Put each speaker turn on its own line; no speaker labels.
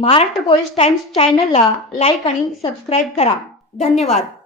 Maharashtra times Times चॅनलला like आणि subscribe करा धन्यवाद